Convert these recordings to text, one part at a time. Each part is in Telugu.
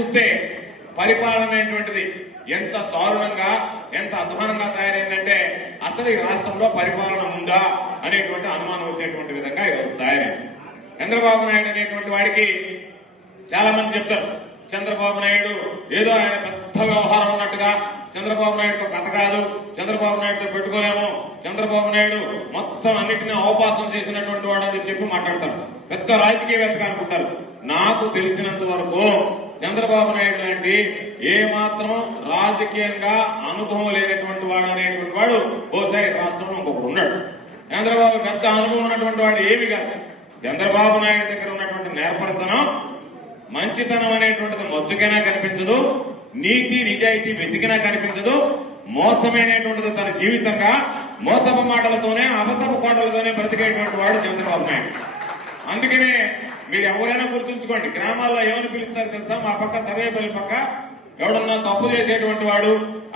చూస్తే పరిపాలన అనేటువంటిది ఎంత దారుణంగా ఎంత అధ్వానంగా తయారైందంటే అసలు ఈ రాష్ట్రంలో పరిపాలన ఉందా అనేటువంటి అనుమానం వచ్చేటువంటి విధంగా ఈరోజు తయారైంది. చంద్రబాబు నాయుడు అనేటువంటి వాడికి చాలా మంది చెప్తారు చంద్రబాబు నాయుడు ఏదో ఆయన పెద్ద వ్యవహారం ఉన్నట్టుగా, చంద్రబాబు నాయుడుతో కథ కాదు, చంద్రబాబు నాయుడుతో పెట్టుకోలేము, చంద్రబాబు నాయుడు మొత్తం అన్నింటినీ అవకాశం చేసినటువంటి వాడు అని చెప్పి మాట్లాడతారు. పెద్ద రాజకీయవేత్తగా అనుకుంటారు. నాకు తెలిసినంత వరకు చంద్రబాబు నాయుడు లాంటి ఏమాత్రం రాజకీయంగా అనుభవం లేనటువంటి వాడు అనేటువంటి వాడు బహుశా ఈ రాష్ట్రంలో ఇంకొకడు ఉన్నాడు. చంద్రబాబు పెద్ద అనుభవం ఉన్నటువంటి వాడు ఏమి కాదు. చంద్రబాబు నాయుడు దగ్గర ఉన్నటువంటి నేర్పరితనం, మంచితనం అనేటువంటిది మచ్చుకైనా కనిపించదు, నీతి నిజాయితీ వెతికినా కనిపించదు, మోసమైనటువంటిది తన జీవితంగా మోసపు మాటలతోనే అబద్ధపు కోటలతోనే బ్రతికేటువంటి వాడు చంద్రబాబు నాయుడు. అందుకనే మీరు ఎవరైనా గుర్తుంచుకోండి, గ్రామాల్లో ఏమని పిలుస్తారు తెలుసా? మా పక్క సర్వేపల్లి పక్క ఎవడన్నా తప్పు చేసేటువంటి వాడు,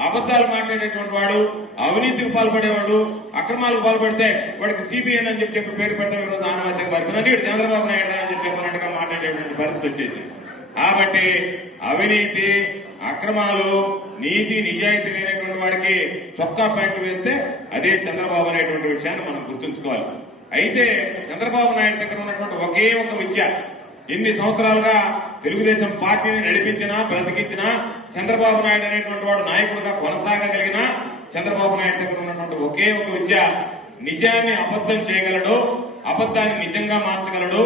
అబద్దాలు మాట్లాడేటువంటి వాడు, అవినీతికి పాల్పడేవాడు, అక్రమాలకు పాల్పడితే వాడికి సిబిఎన్ అని చెప్పి పేరు పెట్టడం ఈరోజు ఆనవాయితీగా పాల్పడింది. ఇక్కడ చంద్రబాబు నాయుడు అని చెప్పి చెప్పినట్టుగా మాట్లాడేటువంటి పరిస్థితి వచ్చేసి, కాబట్టి అవినీతి అక్రమాలు నీతి నిజాయితీ లేనటువంటి వాడికి చొక్కా ప్యాంటు వేస్తే అదే చంద్రబాబు అనేటువంటి విషయాన్ని మనం గుర్తుంచుకోవాలి. అయితే చంద్రబాబు నాయుడు దగ్గర ఉన్నటువంటి ఒకే ఒక విద్య, ఎన్ని సంవత్సరాలుగా తెలుగుదేశం పార్టీని నడిపించినా బ్రతికించినా చంద్రబాబు నాయుడు అనేటువంటి వాడు నాయకుడిగా కొనసాగగలిగిన చంద్రబాబు నాయుడు దగ్గర ఉన్నటువంటి ఒకే ఒక విద్య, నిజాన్ని అబద్ధం చేయగలడు, అబద్దాన్ని నిజంగా మార్చగలడు,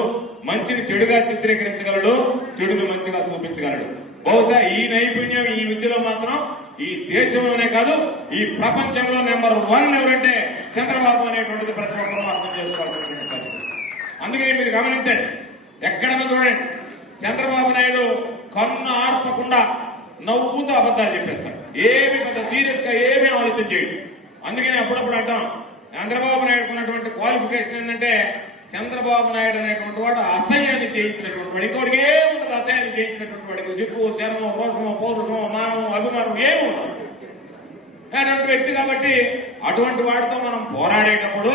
మంచిని చెడుగా చిత్రీకరించగలడు, చెడును మంచిగా చూపించగలడు. బహుశా ఈ నైపుణ్యం ఈ విద్యలో మాత్రం ఈ దేశంలోనే కాదు ఈ ప్రపంచంలో నెంబర్ 1 ఎవరంటే చంద్రబాబు అనేటువంటిది ప్రతి ఒక్కరూ అర్థం చేసుకోవాల్సినటువంటి పరిస్థితి. అందుకని మీరు గమనించండి, ఎక్కడన్నా చూడండి చంద్రబాబు నాయుడు కన్ను ఆర్పకుండా నవ్వుతూ అబద్దాలు చెప్పేస్తాడు. ఏమి పెద్ద సీరియస్ గా ఏమీ ఆలోచన చేయడు. అందుకని అప్పుడప్పుడు అంటాం చంద్రబాబు నాయుడుకు ఉన్నటువంటి క్వాలిఫికేషన్ ఏంటంటే చంద్రబాబు నాయుడు అనేటువంటి వాడు అసహ్యాన్ని చేయించినటువంటి వాడు, ఇంకోటికి ఏముండదు. అసహ్యాన్ని చేయించినటువంటి వాడికి సిగ్గు శరమో రోషమో పౌరుషమో మానవో అభిమానం ఏమి ఉండదు అటువంటి వ్యక్తి. కాబట్టి అటువంటి వాడితో మనం పోరాడేటప్పుడు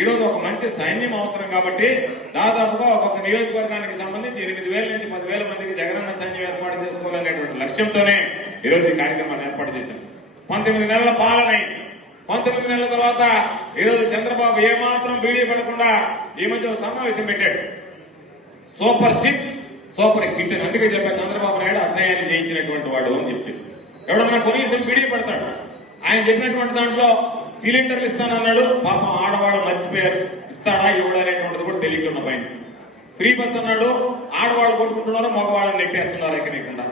ఈరోజు ఒక మంచి సైన్యం అవసరం. కాబట్టి దాదాపుగా ఒక్కొక్క నియోజకవర్గానికి సంబంధించి 8,000 నుంచి 10,000 మందికి జగనన్న సైన్యం ఏర్పాటు చేసుకోవాలనేటువంటి లక్ష్యంతోనే ఈరోజు ఈ కార్యక్రమాన్ని ఏర్పాటు చేశాం. 19 నెలల పాలన, 19 నెలల తర్వాత ఈరోజు చంద్రబాబు ఏమాత్రం బీడీ పడకుండా ఈ మధ్య సమావేశం పెట్టాడు. సూపర్ 6 సూపర్ హిట్ అని అందుకే చెప్పారు చంద్రబాబు నాయుడు అసహ్యాన్ని జయించినటువంటి వాడు అని చెప్పి. ఎవడన్నా కనీసం బీడీ పడతాడు. ఆయన చెప్పినటువంటి దాంట్లో సిలిండర్లు ఇస్తానన్నాడు, పాపం ఆడవాళ్ళు మర్చిపోయారు, ఇస్తాడా ఇవ్వడా అనేటువంటిది కూడా తెలియకుండా పైన. ఫ్రీ బస్ అన్నాడు, ఆడవాళ్ళు కొట్టుకుంటున్నారు, మగవాళ్ళని నెట్టేస్తున్నారు ఎక్కనేకుండా.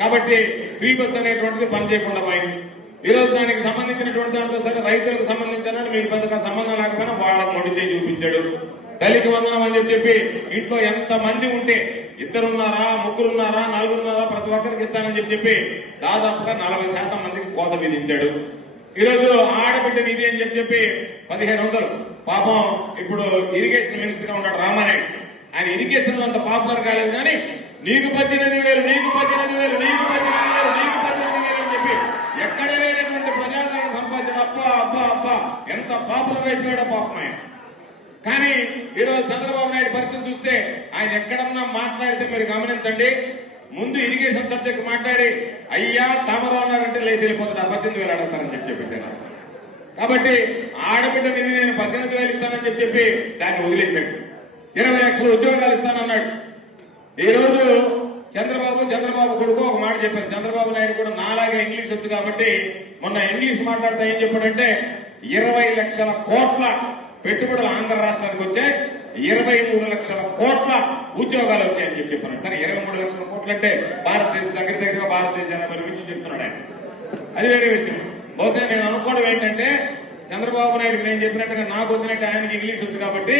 కాబట్టి ఫ్రీ బస్ అనేటువంటిది పని చేయకుండా పోయింది. ఈరోజు దానికి సంబంధించినటువంటి దాంట్లో సరే రైతులకు సంబంధించిన మీకు పెద్దగా సంబంధం లేకపోయినా వాళ్ళకు మొండి చేయి చూపించాడు. తల్లికి వందనం అని చెప్పి ఇంట్లో ఎంత మంది ఉంటే 2ఉన్నారా 3ఉన్నారా 4ఉన్నారా ప్రతి ఒక్కరికి ఇస్తానని చెప్పి దాదాపుగా 40% మందికి కోత విధించాడు. ఈరోజు ఆడబిడ్డ నిధి అని చెప్పి 1,500. పాపం ఇప్పుడు ఇరిగేషన్ మినిస్టర్ గా ఉన్నాడు రామానాయుడు. ఆయన ఇరిగేషన్ లో అంత పాపులర్ కాలేదు కానీ నీకు 18,000 నీకు 18,000 నీకు 18,000 నీకు 18,000 అని చెప్పి ఎక్కడ లేనటువంటి ప్రజాదరణ సంపాదించిన అబ్బా అబ్బా అబ్బా ఎంత పాపులర్ అయిపోయాడో పాపం ఆయన. కానీ ఈరోజు చంద్రబాబు నాయుడు పరిస్థితి చూస్తే ఆయన ఎక్కడన్నా మాట్లాడితే మీరు గమనించండి, ముందు ఇరిగేషన్ సబ్జెక్ట్ మాట్లాడి అయ్యా తమరు అన్నారంటే లేచి వెళ్ళిపోతాడు. 18,000 అడుగుతారని చెప్పి పెట్టాను. కాబట్టి ఆడబిడ్డ నిధి నేను 18,000 ఇస్తానని చెప్పి దాన్ని వదిలేశాడు. 20 లక్షల ఉద్యోగాలు ఇస్తానన్నాడు. ఈ రోజు చంద్రబాబు కొడుకు ఒక మాట చెప్పారు. చంద్రబాబు నాయుడు కూడా నాలాగే ఇంగ్లీష్ వచ్చు కాబట్టి మొన్న ఇంగ్లీష్ మాట్లాడితే ఏం చెప్పాడంటే 20 లక్షల కోట్ల పెట్టుబడులు ఆంధ్ర రాష్ట్రానికి వచ్చాయి, 23 లక్షల కోట్ల ఉద్యోగాలు వచ్చాయని చెప్పారు. సరే 23 లక్షల కోట్లు అంటే భారతదేశం దగ్గరగా భారతదేశ జనాభా గురించి చెప్తున్నాడు ఆయన. అది వేరే విషయం. బహుశా నేను అనుకోవడం ఏంటంటే చంద్రబాబు నాయుడుకి నేను చెప్పినట్టుగా నాకు వచ్చినట్టు ఆయనకి ఇంగ్లీష్ వచ్చు కాబట్టి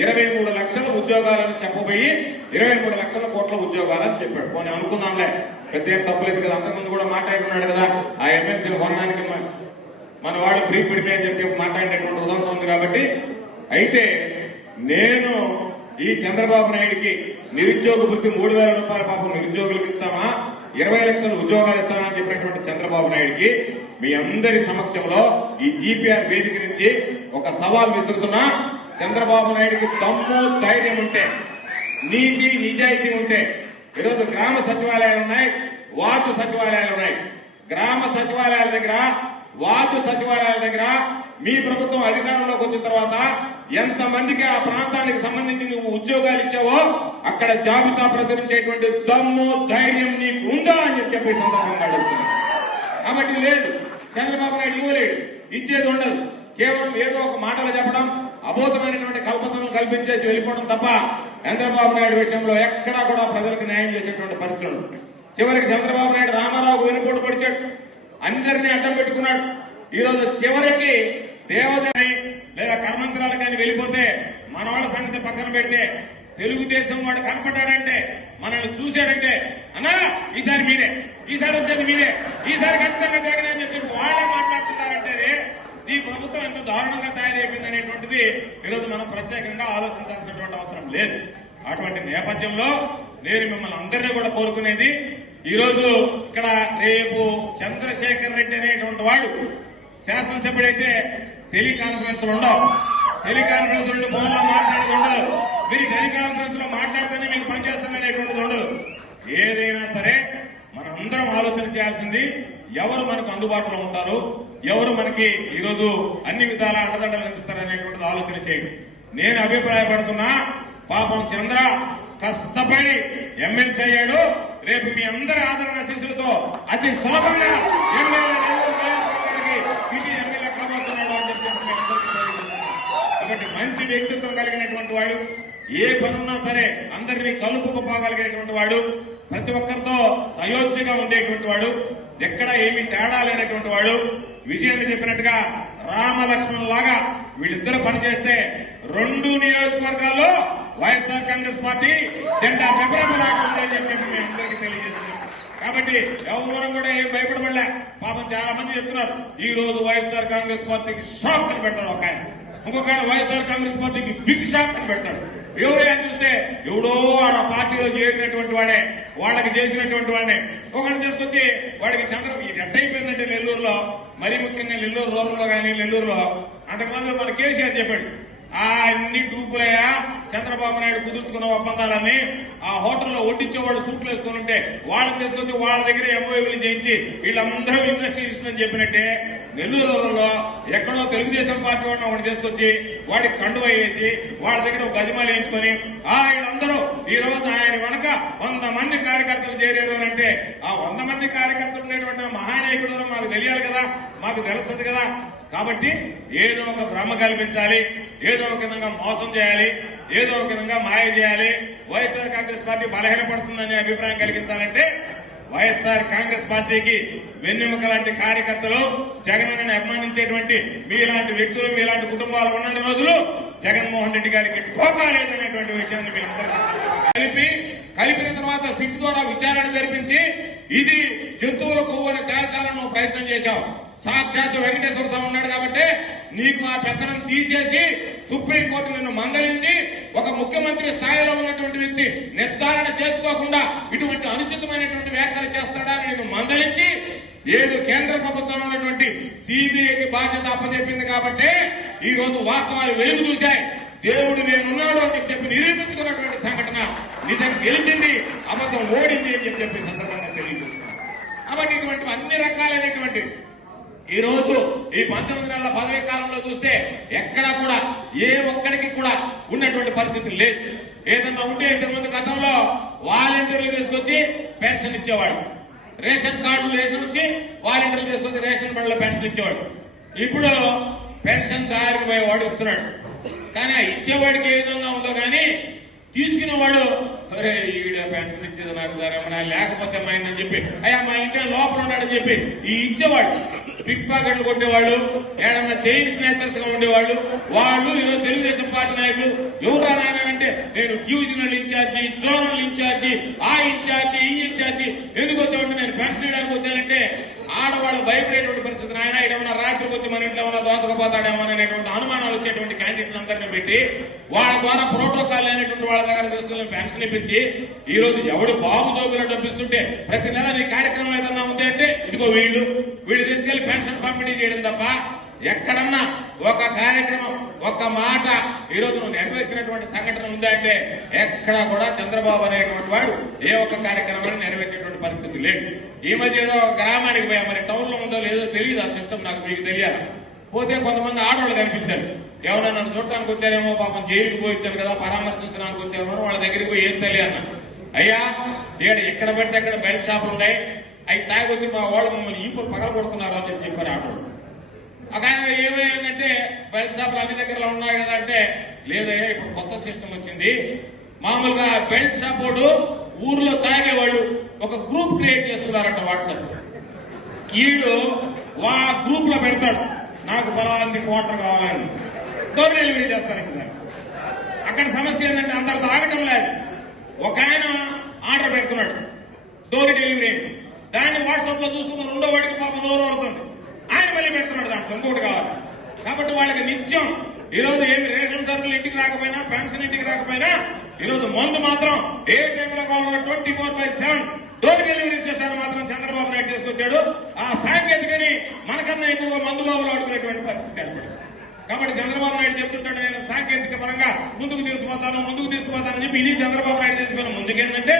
23 లక్షల ఉద్యోగాలని చెప్పబోయి 23 లక్షల కోట్ల ఉద్యోగాలని చెప్పాడు. పోనీ అనుకుందాంలే, పెద్ద ఏం తప్పులేదు కదా. అంతకుముందు కూడా మాట్లాడుకున్నాడు కదా, ఆ ఎమ్మెల్సీని కొనడానికి మన వాళ్ళు బ్రీఫ్ పెడితే అని చెప్పి మాట్లాడినటువంటి ఉదంతం ఉంది. కాబట్టి అయితే నేను ఈ చంద్రబాబు నాయుడికి నిరుద్యోగ వృత్తి 3,000 రూపాయల పాపం నిరుద్యోగులకు ఇస్తామా, 20 లక్షల ఉద్యోగాలు ఇస్తామని చెప్పినటువంటి చంద్రబాబు నాయుడికి మీ అందరి సమక్షంలో ఈ జీపీఆర్ వేదిక నుంచి ఒక సవాల్ విసురుతున్నా. చంద్రబాబు నాయుడికి దమ్ము ధైర్యం ఉంటే, నీతి నిజాయితీ ఉంటే ఈరోజు గ్రామ సచివాలయాలు ఉన్నాయి, వార్డు సచివాలయాలు ఉన్నాయి. గ్రామ సచివాలయాల దగ్గర, వార్డు సచివాలయాల దగ్గర మీ ప్రభుత్వం అధికారంలోకి వచ్చిన తర్వాత ఎంతమందికి ఆ ప్రాంతానికి సంబంధించి నువ్వు ఉద్యోగాలు ఇచ్చావో అక్కడ జాబితా ప్రచురించేటువంటి దమ్ము ధైర్యం నీకు ఉందా అని చెప్పి సందర్భంగా అడుగుతున్నాను. కాబట్టి లేదు, చంద్రబాబు నాయుడు ఇవ్వలేడు, ఇచ్చేది ఉండదు. కేవలం ఏదో ఒక మాటలు చెప్పడం, అబోధమైనటువంటి కల్పనలు కల్పించేసి వెళ్ళిపోవడం తప్ప చంద్రబాబు నాయుడు విషయంలో ఎక్కడా కూడా ప్రజలకు న్యాయం చేసేటువంటి పరిస్థితులు. చివరికి చంద్రబాబు నాయుడు రామారావు వెనుపోటు పొడిచాడు, అందరినీ అడ్డం పెట్టుకున్నాడు. ఈ రోజు చివరికి దేవతని లేదా కర్మంత్రాలు కానీ వెళ్ళిపోతే మన వాళ్ళ సంగతి పక్కన పెడితే తెలుగుదేశం వాడు కనపడ్డాడంటే, మనల్ని చూశాడంటే అన్నా ఈసారి మీరే, ఈసారి వచ్చేది మీరే, ఈసారి ఖచ్చితంగా జగన్ అని చెప్పి వాళ్ళే మాట్లాడుతున్నారంటే ఈ ప్రభుత్వం ఎంత దారుణంగా తయారైపోయింది అనేటువంటిది ఈరోజు మనం ప్రత్యేకంగా ఆలోచించాల్సినటువంటి అవసరం లేదు. అటువంటి నేపథ్యంలో నేను మిమ్మల్ని అందరినీ కూడా కోరుకునేది, ఈ రోజు ఇక్కడ రేపు చంద్రశేఖర్ రెడ్డి అనేటువంటి వాడు శాసనసభ్యుడైతే టెలికాన్ఫరెన్స్ లో ఉండవు, టెలికాన్ఫరెన్స్ నుండి ఫోన్ లో మాట్లాడేది ఉండదు, మీరు టెలికాన్ఫరెన్స్ లో మాట్లాడితేనే మీకు పనిచేస్తుందనేటువంటిది ఉండదు. ఏదైనా సరే మనందరం ఆలోచన చేయాల్సింది, ఎవరు మనకు అందుబాటులో ఉంటారు, ఎవరు మనకి ఈరోజు అన్ని విధాల అండదండలు అందిస్తారు అనేటువంటిది ఆలోచన చేయండి. నేను అభిప్రాయపడుతున్నా, పాపం చంద్ర కష్టపడి ఎమ్మెల్సీ అయ్యాడు, రేపు మీ అందరి ఆదరణ శిష్యులతో అతి సులభంగా సిటీ ఎమ్మెల్యే కాబోతున్నాడు అని చెప్పి మీ అందరికీ తెలియజేస్తున్నాను. కాబట్టి మంచి వ్యక్తిత్వం కలిగినటువంటి వాడు, ఏ పనున్నా సరే అందరినీ కలుపుకుపోగలిగేటువంటి వాడు, ప్రతి ఒక్కరితో సయోధ్యగా ఉండేటువంటి వాడు, ఎక్కడ ఏమీ తేడా లేనటువంటి వాడు. విజయాన్ని చెప్పినట్టుగా రామలక్ష్మణ్ లాగా వీళ్ళిద్దరూ పనిచేస్తే 2 నియోజకవర్గాల్లో వైఎస్ఆర్ కాంగ్రెస్ పార్టీ జెండా రెపరెపలాడుతుంది అని చెప్పి మీ అందరికీ తెలియజేస్తున్నాం. కాబట్టి ఎవరు కూడా ఏం భయపడబడలే. పాపం చాలా మంది చెప్తున్నారు, ఈ రోజు వైఎస్ఆర్ కాంగ్రెస్ పార్టీకి షాక్ అని పెడతాడు ఒక ఆయన, ఇంకొక ఆయన వైఎస్ఆర్ కాంగ్రెస్ పార్టీకి బిగ్ షాక్ అని పెడతాడు. ఎవరైనా చూస్తే ఎవడో వాడు ఆ పార్టీలో చేరినటువంటి వాడే, వాళ్ళకి చేసినటువంటి వాడిని ఒకరిని తీసుకొచ్చి వాడికి ఎట్టయిపోయిందంటే నెల్లూరులో, మరీ ముఖ్యంగా నెల్లూరు రూరల్లో కానీ నెల్లూరులో అంతకుమంది మన కేసీఆర్ చెప్పాడు, అన్ని డూపులయ్యా చంద్రబాబు నాయుడు కుదుర్చుకున్న ఒప్పందాలన్నీ ఆ హోటల్లో వడ్డించేవాడు సూట్లు వేసుకుని ఉంటే వాళ్ళని తీసుకొచ్చి వాళ్ళ దగ్గర ఎంఓఏలు చేయించి వీళ్ళందరూ ఇంట్రెస్ట్ ఇస్తుందని చెప్పినట్టే నెల్లూరులో ఎక్కడో తెలుగుదేశం పార్టీ వాడిని ఒకటి తీసుకొచ్చి వాడికి కండువ వేసి వాళ్ళ దగ్గర ఒక గజమాలు వేయించుకొని వీళ్ళందరూ ఈ రోజు ఆయన వెనక 100 మంది కార్యకర్తలు చేరారు అంటే ఆ 100 మంది కార్యకర్తలు ఉండేటువంటి మహానాయకుడు మాకు తెలియాలి కదా, మాకు తెలుస్తుంది కదా. కాబట్టి ఏదో ఒక భ్రమ కల్పించాలి, ఏదో ఒక విధంగా మోసం చేయాలి, ఏదో ఒక విధంగా మాయ చేయాలి, వైఎస్ఆర్ కాంగ్రెస్ పార్టీ బలహీనపడుతుందనే అభిప్రాయం కలిగించాలంటే వైఎస్ఆర్ కాంగ్రెస్ పార్టీకి వెన్నెముక లాంటి కార్యకర్తలు, జగన్ అభిమానించేటువంటి మీలాంటి వ్యక్తులు, మీలాంటి కుటుంబాలు ఉన్న రోజులు జగన్మోహన్ రెడ్డి గారికి ఢోకా లేదనేటువంటి విషయాన్ని మీ అందరికీ కలిపిన తర్వాత సిట్ ద్వారా విచారణ జరిపించి ఇది జంతువుల కొవ్వని తేల్చాలని ప్రయత్నం చేశావు. సాక్షాత్ వెంకటేశ్వర స్వామి ఉన్నాడు కాబట్టి నీకు ఆ పెత్తనం తీసేసి సుప్రీంకోర్టు నిన్ను మందలించి ఒక ముఖ్యమంత్రి స్థాయిలో ఉన్నటువంటి వ్యక్తి నిర్ధారణ చేసుకోకుండా ఇటువంటి అనుచితమైనటువంటి వ్యాఖ్యలు చేస్తాడా అని నిన్ను మందలించి ఏదో కేంద్ర ప్రభుత్వం ఉన్నటువంటి సిబిఐకి బాధ్యత అప్పచెప్పింది కాబట్టి ఈ రోజు వాస్తవాలు వెలుగు చూశాయి. దేవుడు నేనున్నాడు అని చెప్పి నిరూపించుకున్నటువంటి సంఘటన నిజం గెలిచింది, అబద్ధం ఓడింది అని చెప్పి సందర్భంగా తెలియజేస్తున్నాను. కాబట్టి ఇటువంటి అన్ని రకాలైనటువంటి ఈ రోజు ఈ 19 నెలల పదవీ కాలంలో చూస్తే ఎక్కడా కూడా ఏ ఒక్కడికి కూడా ఉన్నటువంటి పరిస్థితి లేదు. ఏదన్నా ఉంటే ఇంతకుముందు గతంలో వాలంటీర్లు తీసుకొచ్చి పెన్షన్ ఇచ్చేవాడు, రేషన్ కార్డులు రేషన్ ఇచ్చి వాలంటీర్లు తీసుకొచ్చి రేషన్ బండ్లో పెన్షన్ ఇచ్చేవాడు. ఇప్పుడు పెన్షన్ దారికి పోయేవాడు ఇస్తున్నాడు. కానీ ఆ ఇచ్చేవాడికి ఏ విధంగా ఉందో కానీ తీసుకునేవాడు అరే ఈడ పెన్షన్ ఇచ్చేది నాకు దారేమన్నా లేకపోతే మైందని చెప్పి అయ్యా మా ఇంట్లో లోపల ఉన్నాడని చెప్పి ఈ ఇచ్చేవాడు పిక్ పాకెట్లు కొట్టేవాళ్ళు, ఏడన్నా చైన్ స్నాచర్స్ గా ఉండేవాళ్ళు, వాళ్ళు ఈరోజు తెలుగుదేశం పార్టీ నాయకులు ఎవరు రానంటే నేను డివిజనల్ ఇన్ఛార్జి, జోనల్ ఇన్ఛార్జి, ఆ ఇన్ఛార్జి, ఈ ఇన్ఛార్జి ఎందుకు వచ్చామంటే నేను పెన్షన్ ఇవ్వడానికి వచ్చానంటే ఆడవాళ్ళు భయపడేటువంటి పరిస్థితి. ఆయన ఏమన్నా రాత్రికి వచ్చి మన ఇంట్లో ఏమన్నా దోసకపోతాడేమో అనేటువంటి అనుమానాలు వచ్చేటువంటి క్యాండిడేట్లందరినీ పెట్టి వాళ్ళ ద్వారా ప్రోటోకాల్ లేనటువంటి వాళ్ళ దగ్గర తీసుకుని పెన్షన్ ఇప్పించి ఈ రోజు ఎవడు బాబు జోబులో డబ్బిస్తుంటే ప్రతి నెల నీ కార్యక్రమం ఏదన్నా ఉంది అంటే ఇదిగో వీళ్ళు తీసుకెళ్లి పెన్షన్ పంపిణీ చేయడం తప్ప ఎక్కడన్నా ఒక కార్యక్రమం ఒక్క మాట ఈరోజు నువ్వు నెరవేర్చినటువంటి సంఘటన ఉందా అంటే ఎక్కడా కూడా చంద్రబాబు అనేటువంటి వాడు ఏ ఒక్క కార్యక్రమాన్ని నెరవేర్చేటువంటి పరిస్థితి లేదు. ఈ మధ్య ఏదో ఒక గ్రామానికి పోయా, మరి టౌన్ లో ఉందో లేదో తెలియదు ఆ సిస్టమ్, నాకు మీకు తెలియాలి. పోతే కొంతమంది ఆడవాళ్ళు కనిపించారు, ఎవరైనా నన్ను చూడటానికి వచ్చారేమో, పాపం జైలుకి పోయి వచ్చాను కదా పరామర్శించడానికి వచ్చారేమో, వాళ్ళ దగ్గరికి పోయి ఏం తెలియ అన్న, అయ్యా ఎక్కడ పడితే అక్కడ బెల్ట్ షాపులు ఉన్నాయి, అవి తాగొచ్చి మా వాళ్ళు మమ్మల్ని ఈపులు పగల కొడుతున్నారు అని చెప్పారు ఆడవాళ్ళు. అక్కడ ఏమైందంటే బెల్ట్ షాపులు అన్ని దగ్గరలో ఉన్నాయి కదా అంటే, లేదయ్యా ఇప్పుడు కొత్త సిస్టమ్ వచ్చింది, మామూలుగా బెల్ట్ షాప్ వాడు ఊర్లో తాగేవాళ్ళు ఒక గ్రూప్ క్రియేట్ చేస్తున్నారంట వాట్సాప్. వీడు ఆ గ్రూప్ లో పెడతాడు, నాకు బలవంతి క్వార్టర్ కావాలని, డోర్ డెలివరీ చేస్తారంట దాన్ని. అక్కడ సమస్య ఏంటంటే అందరు తాగటం లేదు, ఒక ఆయన ఆర్డర్ పెడుతున్నాడు డోర్ డెలివరీ, దాన్ని వాట్సాప్ లో చూస్తున్న రెండో వాడికి పాపం నోరు అవుతుంది, ఆయన మళ్ళీ పెడుతున్నాడు దాంట్లో ఇంకోటి కావాలి. కాబట్టి వాళ్ళకి నిత్యం ఈరోజు ఏమి రేషన్ సరుకులు ఇంటికి రాకపోయినా, పెన్షన్ ఇంటికి రాకపోయినా, ఈరోజు మందు మాత్రం ఏ టైంలో కావాలన్నా 24/7 డోర్ డెలివరీ చేశారు మాత్రం చంద్రబాబు నాయుడు తీసుకొచ్చాడు. ఆ సాంకేతికని మనకన్నా ఎక్కువగా మందు బాబులు ఆడుకునేటువంటి పరిస్థితి ఏర్పడింది. కాబట్టి చంద్రబాబు నాయుడు చెప్తుంటాడు, నేను సాంకేతిక పరంగా ముందుకు తీసుకుపోతానని చెప్పి ఇది చంద్రబాబు నాయుడు తీసుకున్న ముందుకేంటంటే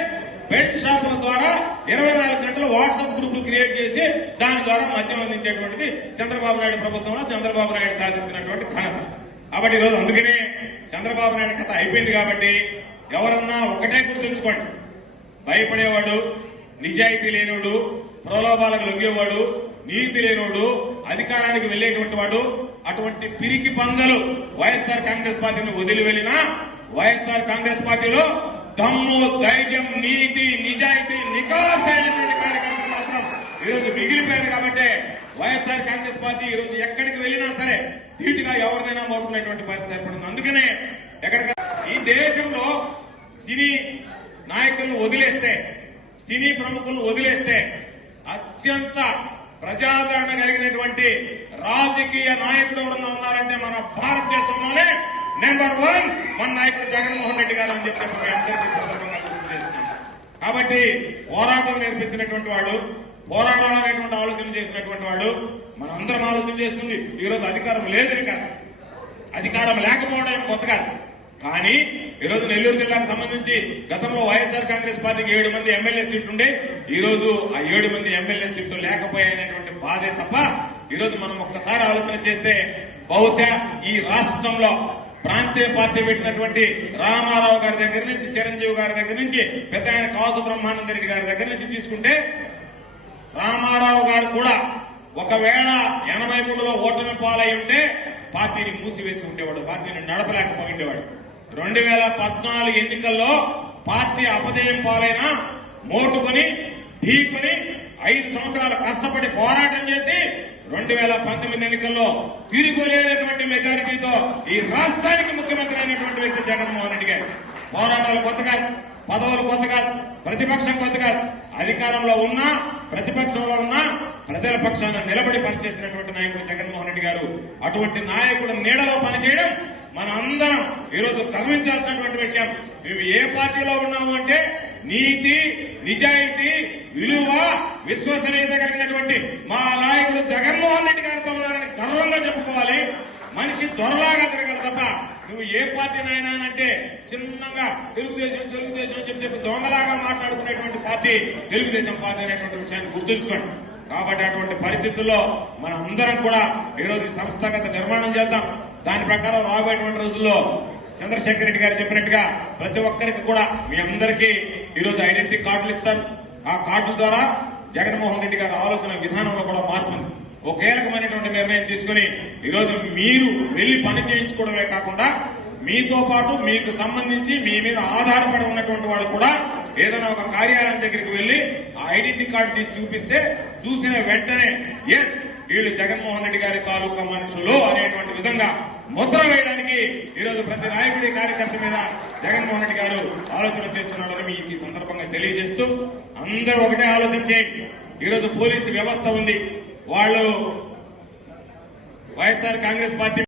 బెల్ట్ షాపుల ద్వారా 24 గంటలు వాట్సాప్ గ్రూపులు క్రియేట్ చేసి దాని ద్వారా మద్యం అందించేటువంటిది చంద్రబాబు నాయుడు ప్రభుత్వంలో చంద్రబాబు నాయుడు సాధించినటువంటి ఘనత. కాబట్టి ఈరోజు అందుకనే చంద్రబాబు నాయుడు కథ అయిపోయింది. కాబట్టి ఎవరన్నా ఒకటే గుర్తుంచుకోండి, భయపడేవాడు, నిజాయితీ లేనివాడు, ప్రలోభాలకు లొంగేవాడు, నీతి లేనివాడు, అధికారానికి వెళ్లేటువంటి వాడు, అటువంటి పిరికి పందలు వైఎస్ఆర్ కాంగ్రెస్ పార్టీని వదిలి వెళ్లినా వైఎస్ఆర్ కాంగ్రెస్ పార్టీలో దమ్ము, ధైర్యం, నీతి, నిజాయితీ, నికాసైనటువంటి కార్యకర్తలు మాత్రం ఈరోజు మిగిలిపోయారు. కాబట్టి వైఎస్ఆర్ కాంగ్రెస్ పార్టీ ఈరోజు ఎక్కడికి వెళ్ళినా సరే ధీటుగా ఎవరినైనా మోటుకునేటువంటి పరిస్థితి ఏర్పడుతుంది. అందుకనే ఈ దేశంలో సినీ నాయకులను వదిలేస్తే, సినీ ప్రముఖులను వదిలేస్తే అత్యంత ప్రజాదరణ కలిగినటువంటి రాజకీయ నాయకుడు ఎవరన్నా ఉన్నారంటే మన భారతదేశంలోనే నెంబర్ 1 మన నాయకుడు జగన్మోహన్ రెడ్డి గారు అని చెప్పి మీ అందరికీ సందర్భంగా గుర్తు చేస్తున్నాం. కాబట్టి పోరాటం నేర్పించినటువంటి వాడు, పోరాటాలనేటువంటి ఆలోచన చేసినటువంటి వాడు, మనందరం ఆలోచన చేసుకుంది. ఈరోజు అధికారం లేదని కాదు, అధికారం లేకపోవడం కొత్త కాదు. కానీ ఈరోజు నెల్లూరు జిల్లాకు సంబంధించి గతంలో వైఎస్ఆర్ కాంగ్రెస్ పార్టీకి 7 మంది ఎమ్మెల్యే సీట్లుండే, ఈరోజు ఆ 7 మంది ఎమ్మెల్యే సీట్లు లేకపోయాయనేటువంటి బాధే తప్ప ఈరోజు మనం ఒక్కసారి ఆలోచన చేస్తే బహుశా ఈ రాష్ట్రంలో ప్రాంతీయ పార్టీ పెట్టినటువంటి రామారావు గారి దగ్గర నుంచి, చిరంజీవి గారి దగ్గర నుంచి, పెద్ద ఆయన కాసు బ్రహ్మానంద రెడ్డి గారి దగ్గర నుంచి తీసుకుంటే, రామారావు గారు కూడా ఒకవేళ 83లో ఓటమి పాలై ఉంటే పార్టీని మూసివేసి ఉండేవాడు, పార్టీని నడపలేకపోయి ఉండేవాడు. 2014 ఎన్నికల్లో పార్టీ అపజయం పాలైనా మోటుకొని ఢీకొని 5 సంవత్సరాలు కష్టపడి పోరాటం చేసి 2019 ఎన్నికల్లో తిరుగులేనటువంటి మెజారిటీతో ఈ రాష్ట్రానికి ముఖ్యమంత్రి అయినటువంటి వ్యక్తి జగన్మోహన్ రెడ్డి గారు. పోరాటాలు కొత్త కాదు, పదవులు కొత్త కాదు, ప్రతిపక్షం కొత్త కాదు, అధికారంలో ఉన్నా ప్రతిపక్షంలో ఉన్నా ప్రజల పక్షాన నిలబడి పనిచేసినటువంటి నాయకుడు జగన్మోహన్ రెడ్డి గారు. అటువంటి నాయకుడు నీడలో పనిచేయడం మన అందరం ఈరోజు గర్వించాల్సినటువంటి విషయం. మేము ఏ పార్టీలో ఉన్నాము అంటే నీతి, నిజాయితీ, విలువ, విశ్వసనీయత కలిగినటువంటి మా నాయకుడు జగన్మోహన్ రెడ్డి గారితో ఉన్నారని గర్వంగా చెప్పుకోవాలి. మనిషి దొరలాగా తిరగదు తప్ప నువ్వు ఏ పార్టీ నాయనా అంటే చిన్నగా తెలుగుదేశం అని చెప్పి దొంగలాగా మాట్లాడుకునేటువంటి పార్టీ తెలుగుదేశం పార్టీ అనేటువంటి విషయాన్ని గుర్తుంచుకోండి. కాబట్టి అటువంటి పరిస్థితుల్లో మన అందరం కూడా ఈరోజు సంస్థాగత నిర్మాణం చేద్దాం. దాని ప్రకారం రాబోయేటువంటి రోజుల్లో చంద్రశేఖర్ రెడ్డి గారు చెప్పినట్టుగా ప్రతి ఒక్కరికి కూడా మీ అందరికీ ఈరోజు ఐడెంటిటీ కార్డులు ఇస్తారు. ఆ కార్డుల ద్వారా జగన్మోహన్ రెడ్డి గారి ఆలోచన విధానంలో కూడా మార్పు ఉంది. ఒక కీలకమైనటువంటి నిర్ణయం తీసుకుని ఈరోజు మీరు వెళ్లి పని చేయించుకోవడమే కాకుండా మీతో పాటు మీకు సంబంధించి మీ మీద ఆధారపడి ఉన్నటువంటి వాళ్ళు కూడా ఏదైనా ఒక కార్యాలయం దగ్గరికి వెళ్లి ఆ ఐడెంటిటీ కార్డు తీసి చూపిస్తే చూసిన వెంటనే ఎస్ వీళ్ళు జగన్మోహన్ రెడ్డి గారి తాలూకా మనుషులు అనేటువంటి విధంగా ముద్ర వేయడానికి ఈరోజు ప్రతి నాయకుడి కార్యకర్త మీద జగన్మోహన్ రెడ్డి గారు ఆలోచన చేస్తున్నాడని మీకు ఈ సందర్భంగా తెలియజేస్తూ అందరూ ఒకటే ఆలోచన చేయండి. ఈరోజు పోలీసు వ్యవస్థ ఉంది, వాళ్ళు వైఎస్ఆర్ కాంగ్రెస్ పార్టీ